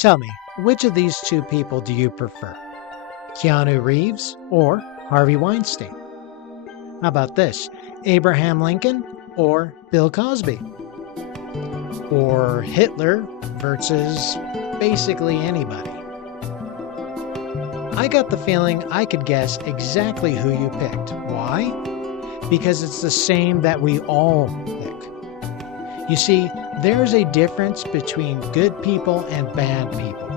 Tell me, which of these two people do you prefer? Keanu Reeves or Harvey Weinstein? How about this? Abraham Lincoln or Bill Cosby? Or Hitler versus basically anybody? I got the feeling I could guess exactly who you picked. Why? Because it's the same that we all pick. You see, there's a difference between good people and bad people.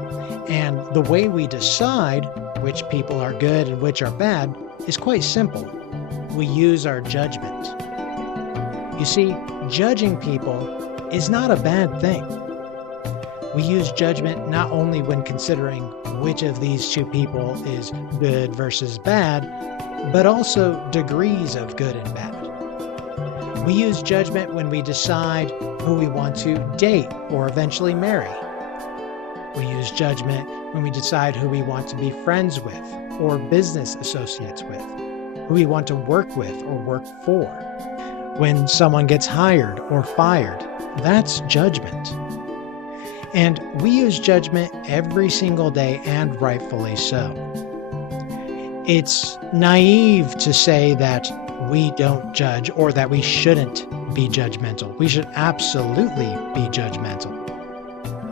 And the way we decide which people are good and which are bad is quite simple. We use our judgment. You see, judging people is not a bad thing. We use judgment not only when considering which of these two people is good versus bad, but also degrees of good and bad. We use judgment when we decide who we want to date or eventually marry. We use judgment when we decide who we want to be friends with or business associates with, who we want to work with or work for. When someone gets hired or fired, that's judgment. And we use judgment every single day, and rightfully so. It's naive to say that we don't judge or that we shouldn't be judgmental. We should absolutely be judgmental.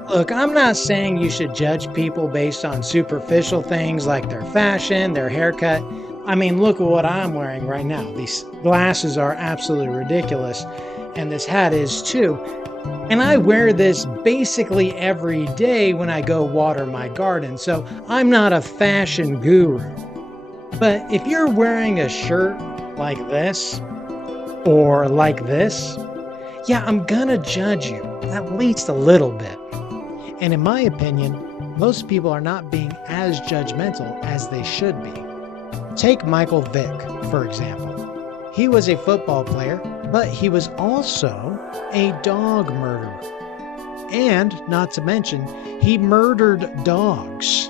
Look, I'm not saying you should judge people based on superficial things like their fashion, their haircut. I mean, look at what I'm wearing right now. These glasses are absolutely ridiculous, and this hat is too. And I wear this basically every day when I go water my garden, so I'm not a fashion guru. But if you're wearing a shirt like this, or like this, yeah, I'm gonna judge you, at least a little bit. And in my opinion, most people are not being as judgmental as they should be. Take Michael Vick, for example. He was a football player, but he was also a dog murderer. And, not to mention, he murdered dogs.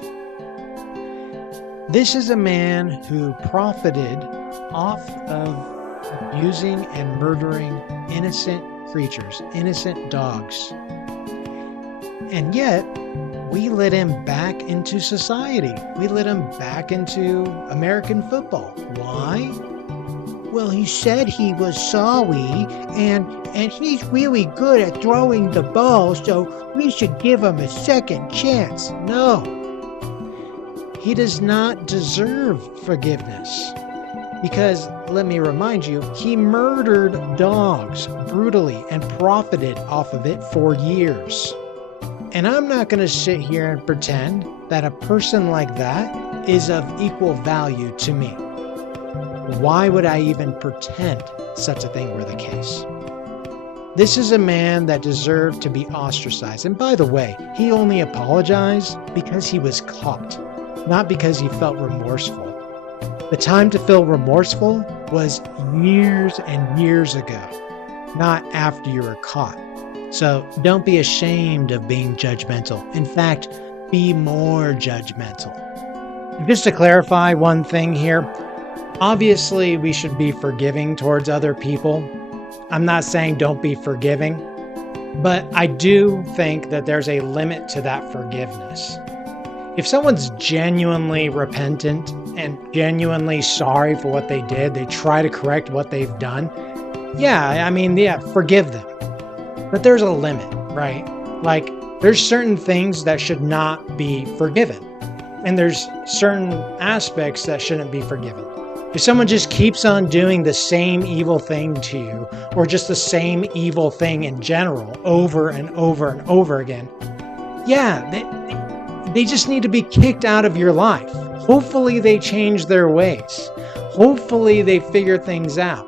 This is a man who profited off of abusing and murdering innocent creatures, innocent dogs. And yet, we let him back into society. We let him back into American football. Why? Well, he said he was sorry, and he's really good at throwing the ball, so we should give him a second chance. No. He does not deserve forgiveness. Because, let me remind you, he murdered dogs brutally and profited off of it for years. And I'm not going to sit here and pretend that a person like that is of equal value to me. Why would I even pretend such a thing were the case? This is a man that deserved to be ostracized. And by the way, he only apologized because he was caught, not because he felt remorseful. The time to feel remorseful was years and years ago, not after you were caught. So don't be ashamed of being judgmental. In fact, be more judgmental. Just to clarify one thing here, obviously we should be forgiving towards other people. I'm not saying don't be forgiving, but I do think that there's a limit to that forgiveness. If someone's genuinely repentant and genuinely sorry for what they did, they try to correct what they've done, forgive them. But there's a limit, right? Like, there's certain things that should not be forgiven. And there's certain aspects that shouldn't be forgiven. If someone just keeps on doing the same evil thing to you, or just the same evil thing in general, over and over and over again, they just need to be kicked out of your life. Hopefully they change their ways. Hopefully they figure things out.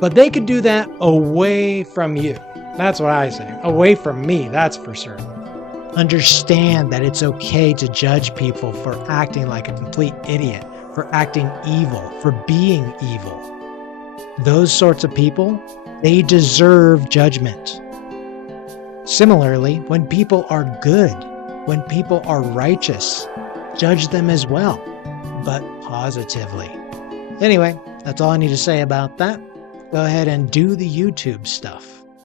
But they could do that away from you. That's what I say. Away from me, that's for certain. Understand that it's okay to judge people for acting like a complete idiot, for acting evil, for being evil. Those sorts of people, they deserve judgment. Similarly, when people are good, when people are righteous, judge them as well, but positively. Anyway, that's all I need to say about that. Go ahead and do the YouTube stuff.